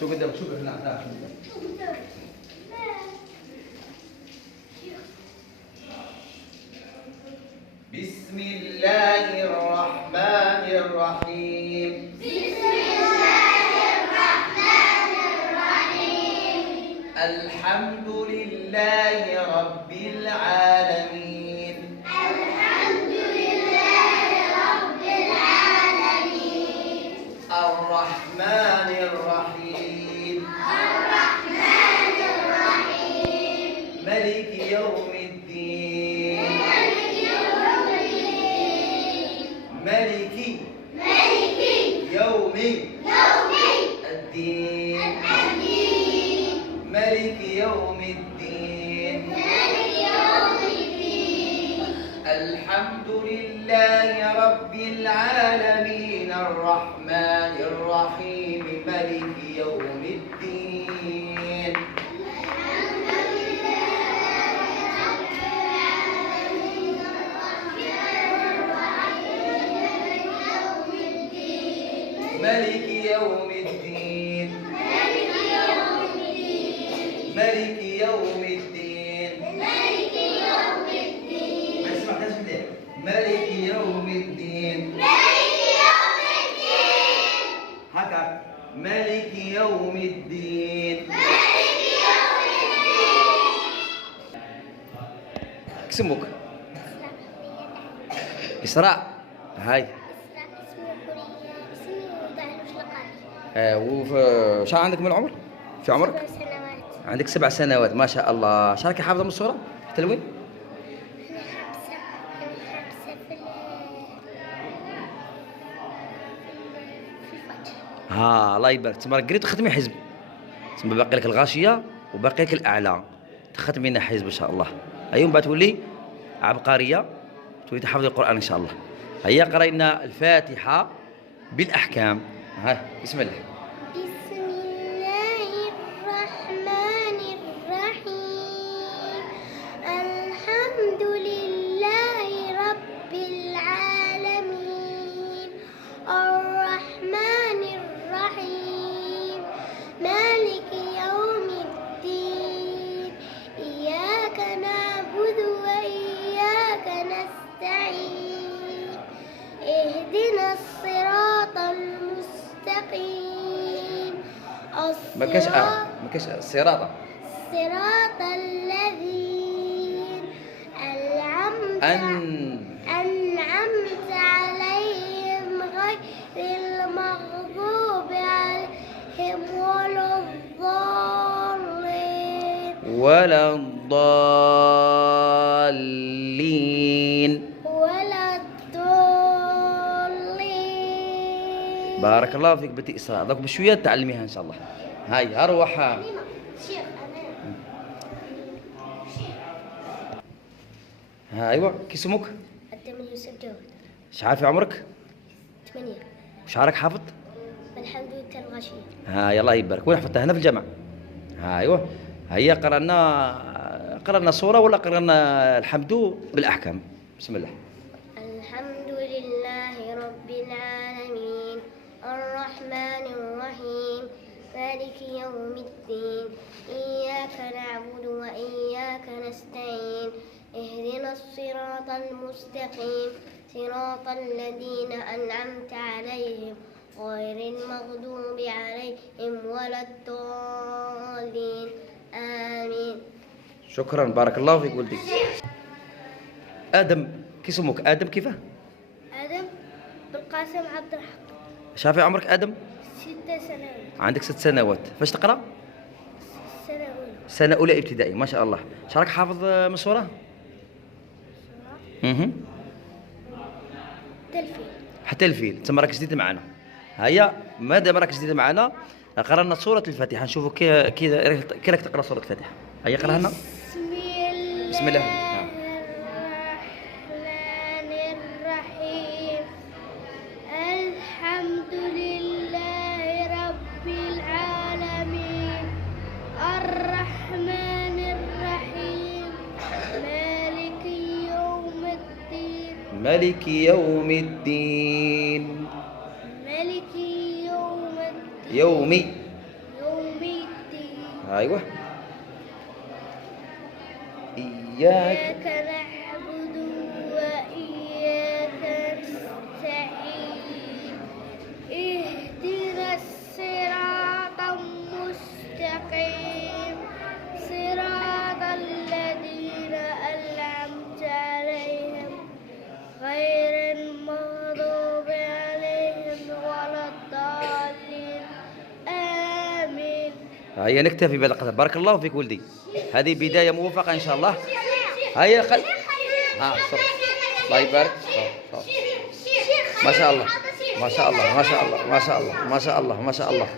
شو قدامك؟ شوف هنا شو قدامك. بسم الله الرحمن الرحيم. بسم الله الرحمن الرحيم. الحمد لله رب العالمين. الحمد لله رب العالمين. الرحمن الرحيم. الرحمن الرحيم. ملك يوم الدين. ملك يوم الدين. ملك يوم الدين. ملك يوم الدين. ملك يوم الدين. الحمد لله رب العالمين الرحمن الرحيم ملك يوم الدين. ملك يوم الدين. ملك يوم الدين. ملك يوم الدين. ما سمعتهاش مليح. ملك يوم الدين. ملك يوم الدين. هكا ملك يوم الدين. ملك يوم الدين. اسمك؟ إسراء. هاي وش عندك من العمر؟ في عمرك؟ 7 سنوات. عندك 7 سنوات ما شاء الله. شارك حافظة من الصورة؟ التلوين؟ أنا حابسة في الفجر. الله يبارك. تما قريت تختمي حزب. تما باقي لك الغاشية وباقي لك الأعلى. تختمينا حزب إن شاء الله. أيوم بعد تولي عبقرية. تولي تحفظي القرآن إن شاء الله. هيا قرينا الفاتحة بالأحكام. هاي بسم الله. بسم الله الرحمن الرحيم. الحمد لله رب العالمين. الرحمن الرحيم. مالك يوم الدين. إياك نعبد وإياك نستعين. اهدنا الصراط المستقيم. ما كاش الصراط. الصراط الذين أنعمت عليهم غير المغضوب عليهم ولا الضالين. بارك الله فيك بنتي إسراء. ضرب بشوية تعلميها إن شاء الله. هاي أروح. أيوة كي اسمك؟ الدم يوسف جود. ايش عارف عمرك؟ 8. شعرك حافظ؟ الحمد لله الغشية. الله يبارك. وين حفظتها؟ هنا في الجامع. أيوة. هيا قرأنا صورة ولا قرأنا الحمد بالأحكام؟ بسم الله. الحمد لله رب العالمين. الرحمن الرحيم. مالك يوم الدين. إياك نعبد وإياك نستعين. اهدنا الصراط المستقيم. صراط الذين أنعمت عليهم غير المغضوب عليهم ولا الضالين. آمين. شكرا بارك الله فيك ولدي. آدم كي اسمك؟ آدم كيفه؟ آدم بالقاسم عبد الحق. شافي عمرك آدم؟ 6 سنوات. عندك 6 سنوات. فاش تقرأ؟ سنة أولى. سنة أولى ابتدائي ما شاء الله. شارك حافظ من صورة؟ تلفين. حتى الفيل. تما راك جديد معنا. هيا مادام راك جديد معنا قرانا سورة الفاتحة نشوفوا كي راك تقرا سورة الفاتحة. هيا قراها لنا. بسم الله. الرحمن الرحيم. الحمد لله رب العالمين. الرحمن الرحيم. مالك يوم الدين. ملك يوم الدين. ملك يوم الدين. يومي. يوم أيوه. إياك. إياك نعبد وإياك نستعين اهدنا الصراط المستقيم صراط الذين أنعمت عليهم غير المغضوب عليهم ولا الضالين آمين. هيا نكتفي بهذا القدر. بارك الله فيك ولدي، هذه بداية موفقة إن شاء الله. هيا صف. الله يبارك. صف. ما شاء الله ما شاء الله ما شاء الله ما شاء الله ما شاء الله ما شاء الله.